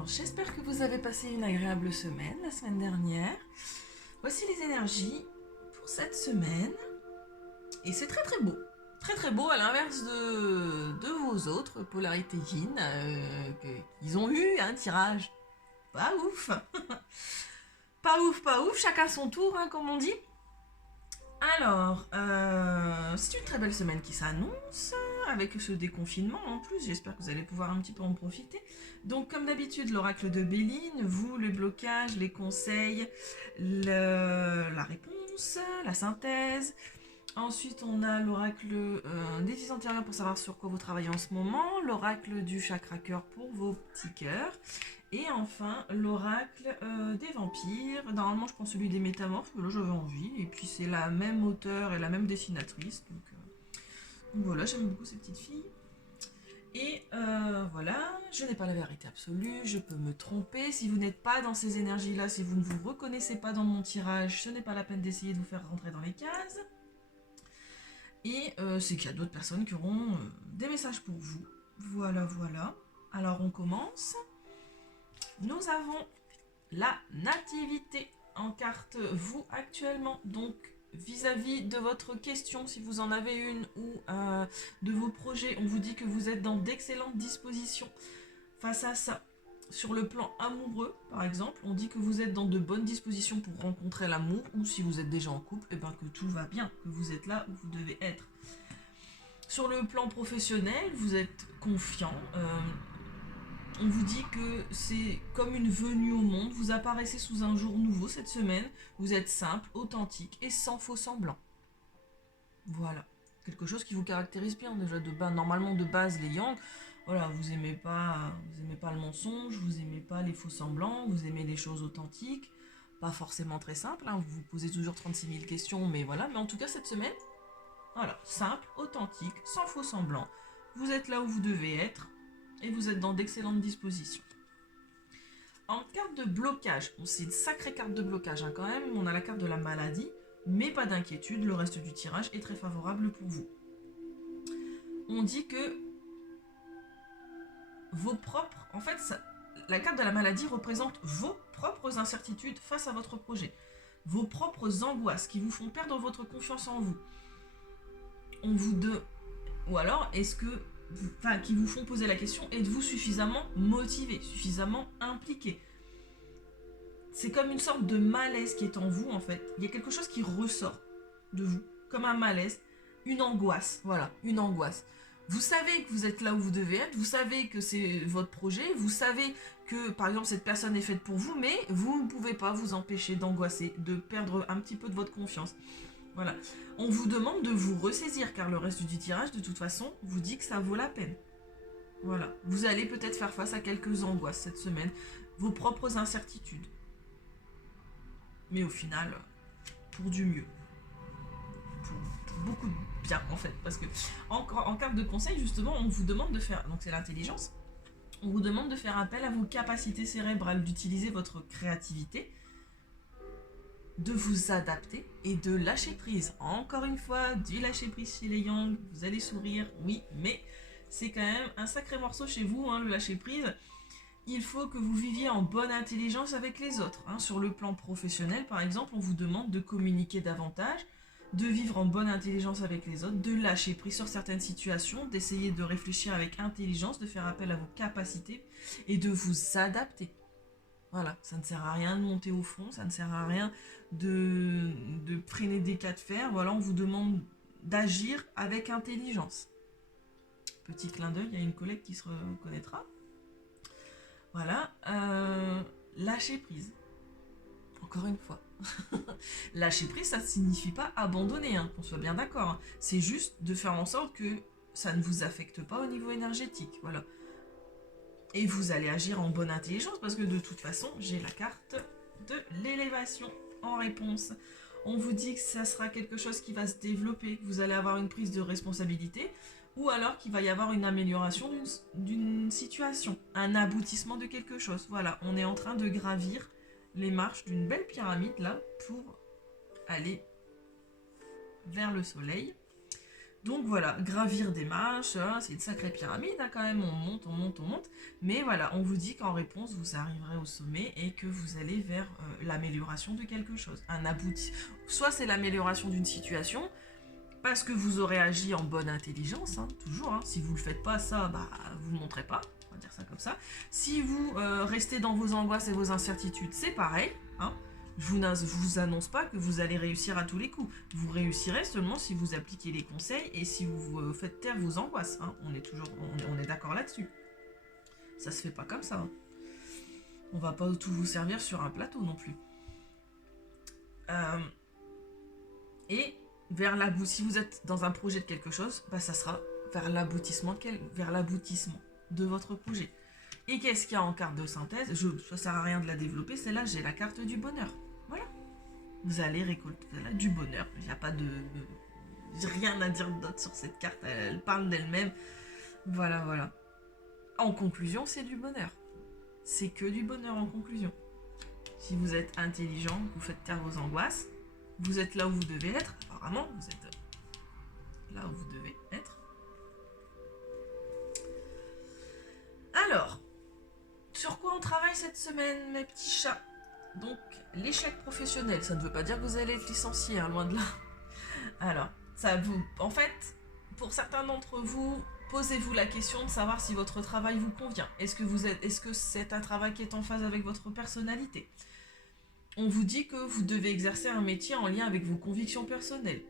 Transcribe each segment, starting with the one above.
Alors, j'espère que vous avez passé une agréable semaine, la semaine dernière. Voici les énergies pour cette semaine. Et c'est très très beau. Très très beau, à l'inverse de vos autres polarités yin, qu'ils ont eu un tirage pas ouf. Pas ouf, pas ouf, chacun son tour, hein, comme on dit. Alors, c'est une très belle semaine qui s'annonce, avec ce déconfinement en plus, j'espère que vous allez pouvoir un petit peu en profiter. Donc comme d'habitude, l'oracle de Béline, vous, le blocage, les conseils, la réponse, la synthèse. Ensuite, on a l'oracle des vies antérieures pour savoir sur quoi vous travaillez en ce moment, l'oracle du chakra cœur pour vos petits cœurs, et enfin l'oracle des vampires. Normalement, je prends celui des métamorphes, mais là j'avais envie, et puis c'est la même auteure et la même dessinatrice, donc voilà, j'aime beaucoup ces petites filles. Et voilà, je n'ai pas la vérité absolue, je peux me tromper. Si vous n'êtes pas dans ces énergies-là, si vous ne vous reconnaissez pas dans mon tirage, ce n'est pas la peine d'essayer de vous faire rentrer dans les cases. Et c'est qu'il y a d'autres personnes qui auront des messages pour vous. Voilà, voilà. Alors on commence. Nous avons la nativité en carte vous actuellement. Donc vis-à-vis de votre question, si vous en avez une, ou de vos projets, on vous dit que vous êtes dans d'excellentes dispositions face à ça. Sur le plan amoureux, par exemple, on dit que vous êtes dans de bonnes dispositions pour rencontrer l'amour, ou si vous êtes déjà en couple, et ben que tout va bien, que vous êtes là où vous devez être. Sur le plan professionnel, vous êtes confiant. On vous dit que c'est comme une venue au monde, vous apparaissez sous un jour nouveau cette semaine, vous êtes simple, authentique et sans faux semblant. Voilà. Quelque chose qui vous caractérise bien déjà de base. Normalement de base les yang, voilà, vous aimez pas le mensonge, vous aimez pas les faux semblants, vous aimez les choses authentiques, pas forcément très simples, hein, vous vous posez toujours 36 000 questions, mais voilà. Mais en tout cas cette semaine, voilà, simple, authentique, sans faux semblant, vous êtes là où vous devez être, et vous êtes dans d'excellentes dispositions. En carte de blocage, bon, c'est une sacrée carte de blocage hein, quand même, on a la carte de la maladie, mais pas d'inquiétude, le reste du tirage est très favorable pour vous. On dit que vos propres... En fait, la carte de la maladie représente vos propres incertitudes face à votre projet. Vos propres angoisses qui vous font perdre votre confiance en vous. Ou alors, est-ce que... Enfin, qui vous font poser la question, êtes-vous suffisamment motivé, suffisamment impliqué? C'est comme une sorte de malaise qui est en vous, en fait. Il y a quelque chose qui ressort de vous, comme un malaise, une angoisse, voilà, une angoisse. Vous savez que vous êtes là où vous devez être, vous savez que c'est votre projet, vous savez que, par exemple, cette personne est faite pour vous, mais vous ne pouvez pas vous empêcher d'angoisser, de perdre un petit peu de votre confiance. Voilà. On vous demande de vous ressaisir, car le reste du tirage, de toute façon, vous dit que ça vaut la peine. Voilà. Vous allez peut-être faire face à quelques angoisses cette semaine, vos propres incertitudes. Mais au final, pour du mieux. Pour beaucoup de bien, en fait. Parce que, en carte de conseil, justement, on vous demande de faire... Donc c'est l'intelligence. On vous demande de faire appel à vos capacités cérébrales, d'utiliser votre créativité, de vous adapter et de lâcher prise. Encore une fois, du lâcher prise chez les Yang, vous allez sourire, oui, mais c'est quand même un sacré morceau chez vous, hein, le lâcher prise. Il faut que vous viviez en bonne intelligence avec les autres. Hein. Sur le plan professionnel, par exemple, on vous demande de communiquer davantage, de vivre en bonne intelligence avec les autres, de lâcher prise sur certaines situations, d'essayer de réfléchir avec intelligence, de faire appel à vos capacités et de vous adapter. Voilà, ça ne sert à rien de monter au front, ça ne sert à rien de freiner des cas de fer. Voilà, on vous demande d'agir avec intelligence. Petit clin d'œil, il y a une collègue qui se reconnaîtra. Voilà, lâcher prise. Encore une fois. Lâcher prise, ça ne signifie pas abandonner, hein, qu'on soit bien d'accord. Hein. C'est juste de faire en sorte que ça ne vous affecte pas au niveau énergétique. Voilà. Et vous allez agir en bonne intelligence parce que de toute façon, j'ai la carte de l'élévation en réponse. On vous dit que ça sera quelque chose qui va se développer, que vous allez avoir une prise de responsabilité ou alors qu'il va y avoir une amélioration d'une situation, un aboutissement de quelque chose. Voilà, on est en train de gravir les marches d'une belle pyramide là pour aller vers le soleil. Donc voilà, gravir des marches, hein, c'est une sacrée pyramide hein, quand même, on monte, on monte, on monte. Mais voilà, on vous dit qu'en réponse, vous arriverez au sommet et que vous allez vers l'amélioration de quelque chose. Un abouti. Soit c'est l'amélioration d'une situation, parce que vous aurez agi en bonne intelligence, hein, toujours. Hein. Si vous ne le faites pas, ça, bah, vous ne le montrez pas, on va dire ça comme ça. Si vous restez dans vos angoisses et vos incertitudes, c'est pareil. Hein. Je vous annonce pas que vous allez réussir à tous les coups. Vous réussirez seulement si vous appliquez les conseils et si vous faites taire vos angoisses. Hein. On est d'accord là-dessus. Ça se fait pas comme ça. Hein. On va pas tout vous servir sur un plateau non plus. Et si vous êtes dans un projet de quelque chose, bah ça sera vers l'aboutissement de votre projet. Et qu'est-ce qu'il y a en carte de synthèse? Ça sert à rien de la développer, celle-là, j'ai la carte du bonheur. Voilà. Vous allez récolter là, du bonheur. Il n'y a pas de... J'ai rien à dire d'autre sur cette carte, elle parle d'elle-même. Voilà, voilà. En conclusion, c'est du bonheur. C'est que du bonheur en conclusion. Si vous êtes intelligent, vous faites taire vos angoisses, vous êtes là où vous devez être. Apparemment, vous êtes là où vous devez être. Alors, sur quoi on travaille cette semaine, mes petits chats? Donc, l'échec professionnel, ça ne veut pas dire que vous allez être licencié, hein, loin de là. Alors, en fait, pour certains d'entre vous, posez-vous la question de savoir si votre travail vous convient. Est-ce que c'est un travail qui est en phase avec votre personnalité? On vous dit que vous devez exercer un métier en lien avec vos convictions personnelles.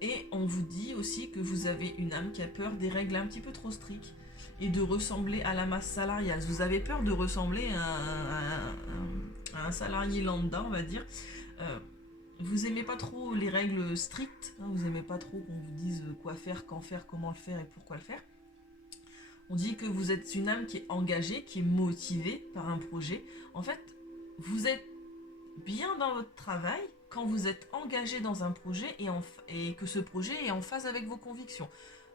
Et on vous dit aussi que vous avez une âme qui a peur des règles un petit peu trop strictes et de ressembler à la masse salariale. Vous avez peur de ressembler à un salarié lambda, on va dire. Vous aimez pas trop les règles strictes, hein, vous aimez pas trop qu'on vous dise quoi faire, quand faire, comment le faire et pourquoi le faire. On dit que vous êtes une âme qui est engagée, qui est motivée par un projet. En fait, vous êtes bien dans votre travail quand vous êtes engagé dans un projet et que ce projet est en phase avec vos convictions.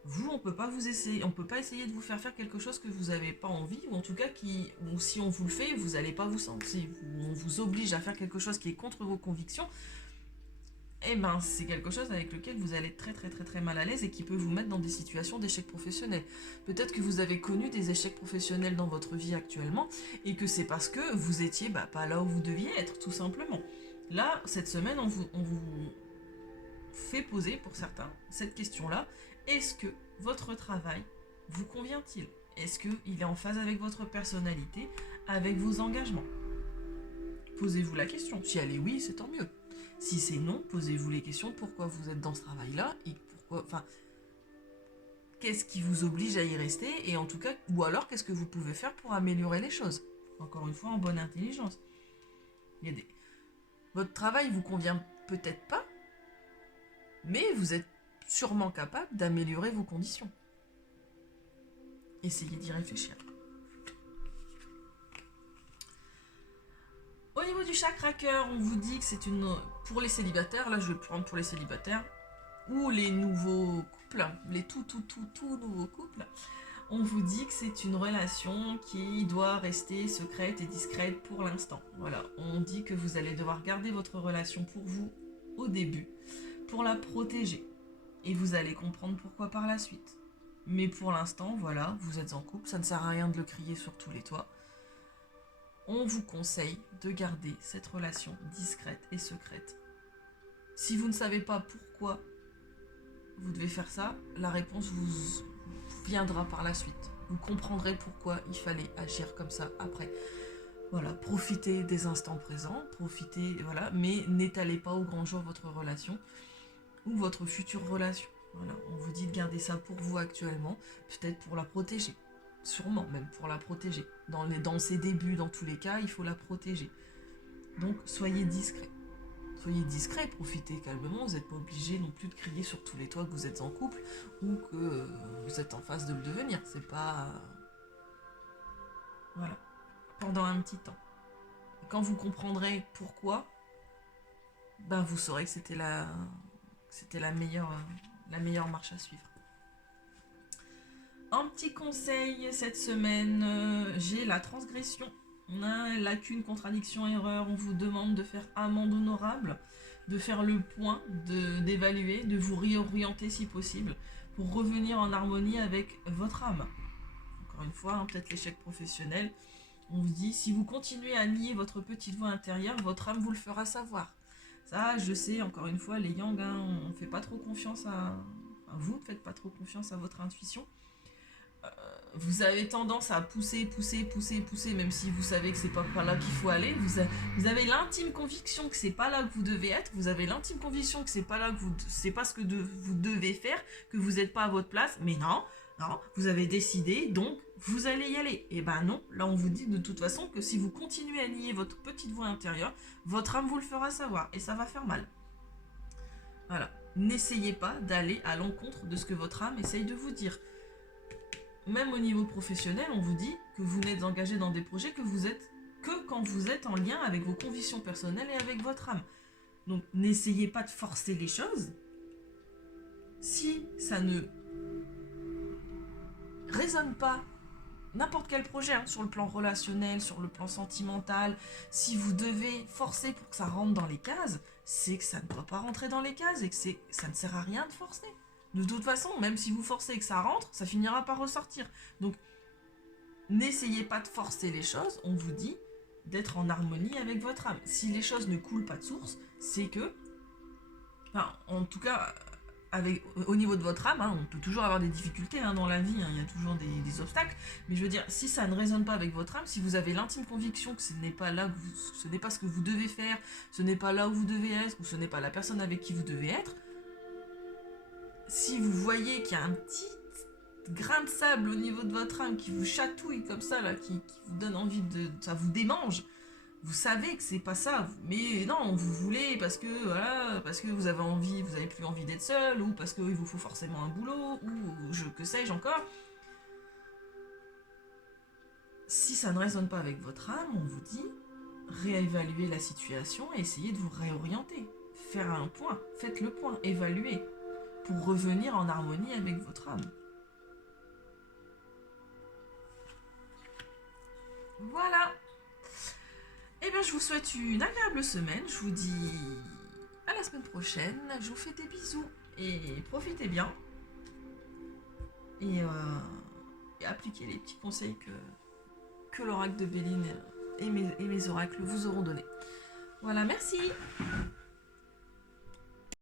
Vous, on peut pas essayer de vous faire quelque chose que vous n'avez pas envie, ou en tout cas ou si on vous le fait, vous n'allez pas vous sentir. Si on vous oblige à faire quelque chose qui est contre vos convictions, eh ben c'est quelque chose avec lequel vous allez être très très très très mal à l'aise et qui peut vous mettre dans des situations d'échec professionnel. Peut-être que vous avez connu des échecs professionnels dans votre vie actuellement et que c'est parce que vous étiez pas là où vous deviez être, tout simplement. Là, cette semaine, on vous fait poser pour certains cette question-là. Est-ce que votre travail vous convient-il? Est-ce qu'il est en phase avec votre personnalité, avec vos engagements? Posez-vous la question. Si elle est oui, c'est tant mieux. Si c'est non, posez-vous les questions de pourquoi vous êtes dans ce travail-là et qu'est-ce qui vous oblige à y rester et en tout cas, ou alors qu'est-ce que vous pouvez faire pour améliorer les choses? Encore une fois, en bonne intelligence. Votre travail vous convient peut-être pas, mais vous êtes sûrement capable d'améliorer vos conditions. Essayez d'y réfléchir. Au niveau du chakra cœur, on vous dit que c'est pour les célibataires, là je vais prendre pour les célibataires, ou les nouveaux couples, les tout nouveaux couples, on vous dit que c'est une relation qui doit rester secrète et discrète pour l'instant. Voilà, on dit que vous allez devoir garder votre relation pour vous au début, pour la protéger. Et vous allez comprendre pourquoi par la suite. Mais pour l'instant, voilà, vous êtes en couple, ça ne sert à rien de le crier sur tous les toits. On vous conseille de garder cette relation discrète et secrète. Si vous ne savez pas pourquoi vous devez faire ça, la réponse vous viendra par la suite. Vous comprendrez pourquoi il fallait agir comme ça après. Voilà, profitez des instants présents, voilà, mais n'étalez pas au grand jour votre relation ou votre future relation. Voilà, on vous dit de garder ça pour vous actuellement, peut-être pour la protéger. Sûrement même pour la protéger. Dans ses débuts, dans tous les cas, il faut la protéger. Donc soyez discret. Soyez discret, profitez calmement, vous n'êtes pas obligé non plus de crier sur tous les toits que vous êtes en couple ou que vous êtes en phase de le devenir. C'est pas... Voilà. Pendant un petit temps. Et quand vous comprendrez pourquoi, vous saurez que c'était la meilleure marche à suivre. Un petit conseil cette semaine, j'ai la transgression. On a lacune, contradiction, erreur, on vous demande de faire amende honorable. de faire le point, d'évaluer, de vous réorienter si possible, pour revenir en harmonie avec votre âme. Encore une fois, hein, peut-être l'échec professionnel, on vous dit, si vous continuez à nier votre petite voix intérieure, votre âme vous le fera savoir. Ça, je sais, encore une fois, les Yang, hein, on ne fait pas trop confiance à... Enfin, vous ne faites pas trop confiance à votre intuition. Vous avez tendance à pousser, même si vous savez que c'est pas par là qu'il faut aller. Vous avez l'intime conviction que c'est pas là que vous devez être. Vous avez l'intime conviction que c'est pas là que c'est pas ce que vous devez faire, que vous n'êtes pas à votre place. Mais non, non, vous avez décidé, donc vous allez y aller. Et ben non, là on vous dit de toute façon que si vous continuez à nier votre petite voix intérieure, votre âme vous le fera savoir et ça va faire mal. Voilà. N'essayez pas d'aller à l'encontre de ce que votre âme essaye de vous dire. Même au niveau professionnel, on vous dit que vous n'êtes engagé dans des projets que quand vous êtes en lien avec vos convictions personnelles et avec votre âme. Donc n'essayez pas de forcer les choses. Si ça ne résonne pas, n'importe quel projet, hein, sur le plan relationnel, sur le plan sentimental, si vous devez forcer pour que ça rentre dans les cases, c'est que ça ne doit pas rentrer dans les cases et que ça ne sert à rien de forcer. De toute façon, même si vous forcez et que ça rentre, ça finira par ressortir. Donc, n'essayez pas de forcer les choses, on vous dit d'être en harmonie avec votre âme. Si les choses ne coulent pas de source, c'est que, enfin, en tout cas, au niveau de votre âme, hein, on peut toujours avoir des difficultés, hein, dans la vie, hein, il y a toujours des obstacles, mais je veux dire, si ça ne résonne pas avec votre âme, si vous avez l'intime conviction que ce n'est pas là, ce n'est pas ce que vous devez faire, ce n'est pas là où vous devez être, ou ce n'est pas la personne avec qui vous devez être, si vous voyez qu'il y a un petit grain de sable au niveau de votre âme qui vous chatouille comme ça, là, qui vous donne envie ça vous démange, vous savez que c'est pas ça, mais non, vous voulez parce que, voilà, parce que vous avez envie, vous avez plus envie d'être seul, ou parce qu'il vous faut forcément un boulot, ou que sais-je encore. Si ça ne résonne pas avec votre âme, on vous dit, réévaluez la situation et essayez de vous réorienter. Faire un point, faites le point, évaluez, pour revenir en harmonie avec votre âme. Voilà. Eh bien, je vous souhaite une agréable semaine. Je vous dis à la semaine prochaine. Je vous fais des bisous. Et profitez bien. Et appliquez les petits conseils que l'oracle de Béline et mes oracles vous auront donnés. Voilà, merci.